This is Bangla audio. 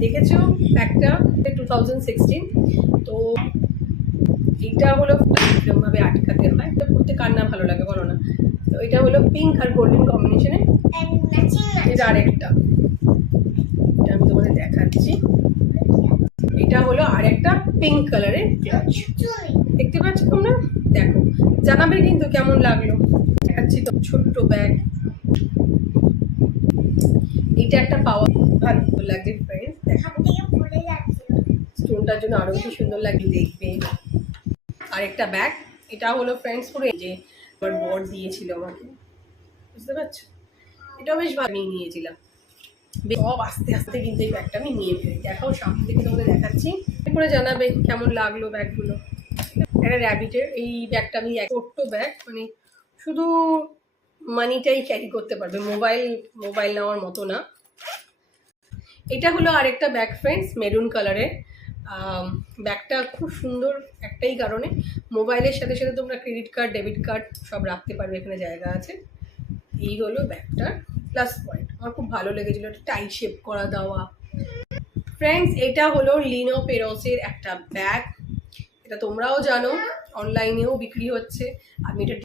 দেখেছ একটা টু থাউজেন্ড সিক্সটিন তো এটা হলো এরকমভাবে আটকাতে হয়। এটা পড়তে কার না ভালো লাগে বলো না। তো এটা হলো পিঙ্ক আর গোল্ডেন কম্বিনেশনে এটা আরেকটা। এটা আমি তোমাদের দেখাচ্ছি। এটা হলো আরেকটা পিঙ্ক কালারের দেখতে পাচ্ছ তোমরা? দেখো। জানাবে কিন্তু কেমন লাগল। দেখাচ্ছি তো ছোট্ট ব্যাগ এটা একটা পাওয়া ভালো লাগছে ফ্রেন্ডস স্টোনটার জন্য আরও বেশি সুন্দর লাগে দেখবে। আরেকটা ব্যাগ এটা হলো ফ্রেন্ডস পুরো যে আমার বর দিয়েছিল আমাকে। বুঝতে পারছ? এটাও বেশ ভালো। আমি নিয়েছিলাম। সব আস্তে আস্তে কিন্তু এই ব্যাগটা আমি নিয়ে ফেলি। দেখাও সামনে থেকে তোমাদের দেখাচ্ছি। এরপরে জানাবে কেমন লাগল ব্যাগগুলো একটা র্যাবিটের এই ব্যাগটা আমি ছোট্ট ব্যাগ মানে শুধু মানিটাই ক্যারি করতে পারবে। মোবাইল মোবাইল নেওয়ার মতো না। এটা হলো আরেকটা ব্যাগ ফ্রেন্ডস মেরুন কালারের ব্যাগটা খুব সুন্দর একটাই কারণে। মোবাইলের সাথে সাথে তোমরা ক্রেডিট কার্ড ডেবিট কার্ড সব রাখতে পারবে, এখানে জায়গা আছে। এই হলো ব্যাগটার প্লাস পয়েন্ট আমার খুব ভালো লেগেছিলো, একটা টাই শেপ করা দেওয়া। ফ্রেন্ডস এটা হলো লিনো পেরোসের একটা ব্যাগ এটা তোমরাও জানো অনলাইনেও বিক্রি হচ্ছে। আমি এটা